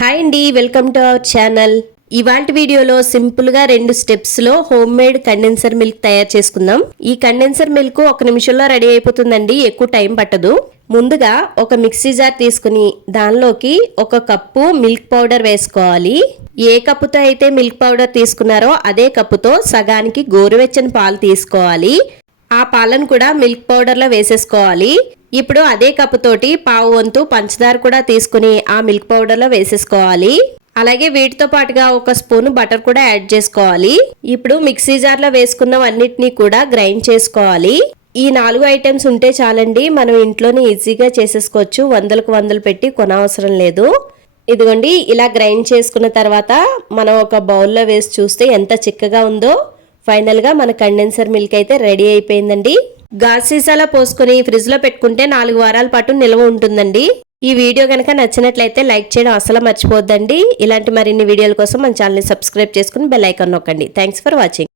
Hi అండి, welcome to our channel. ఇవాల్టి వీడియోలో సింపుల్ గా 2 స్టెప్స్ లో హోమ్ మేడ్ కండెన్సర్ మిల్క్ తయారు చేసుకుందాం. ఈ కండెన్సర్ మిల్క్ 1 నిమిషంలో రెడీ అయిపోతుందండి, ఎక్కువ టైం పట్టదు. ముందుగా ఒక మిక్సీ జార్ తీసుకుని దానిలోకి 1 కప్పు మిల్క్ పౌడర్ వేసుకోవాలి. ఏ కప్పుతో అయితే మిల్క్ పౌడర్ తీసుకున్నారో అదే కప్పుతో సగానికి గోరువెచ్చని పాలు తీసుకోవాలి. ఆ పాలను కూడా మిల్క్ పౌడర్ లో వేసేసుకోవాలి. ఇప్పుడు అదే కప్పు తోటి పావు వంతు పంచదార కూడా తీసుకుని ఆ మిల్క్ పౌడర్ లో వేసేసుకోవాలి. అలాగే వీటితో పాటుగా 1 స్పూన్ బటర్ కూడా యాడ్ చేసుకోవాలి. ఇప్పుడు మిక్సీ జార్ లో వేసుకున్నవన్నిటినీ కూడా గ్రైండ్ చేసుకోవాలి. ఈ 4 ఐటమ్స్ ఉంటే చాలండి, మనం ఇంట్లోనే ఈజీగా చేసేసుకోవచ్చు. వందలకు వందలు పెట్టి కొనవసరం లేదు. ఇదిగోండి, ఇలా గ్రైండ్ చేసుకున్న తర్వాత మనం ఒక బౌల్లో వేసి చూస్తే ఎంత చిక్కగా ఉందో. ఫైనల్ గా మన కండెన్సర్ మిల్క్ అయితే రెడీ అయిపోయిందండి. గాజు సీసాలో పోసుకొని ఫ్రిడ్జ్ లో పెట్టుకుంటే 4 వారాల పాటు నిల్వ ఉంటుందండి. ఈ వీడియో కనుక నచ్చినట్లయితే లైక్ చేయడం అసలు మర్చిపోద్దండి. ఇలాంటి మరిన్ని వీడియోల కోసం మన ఛానల్ ని సబ్స్క్రైబ్ చేసుకుని బెల్ ఐకాన్ నొక్కండి. Thanks for watching.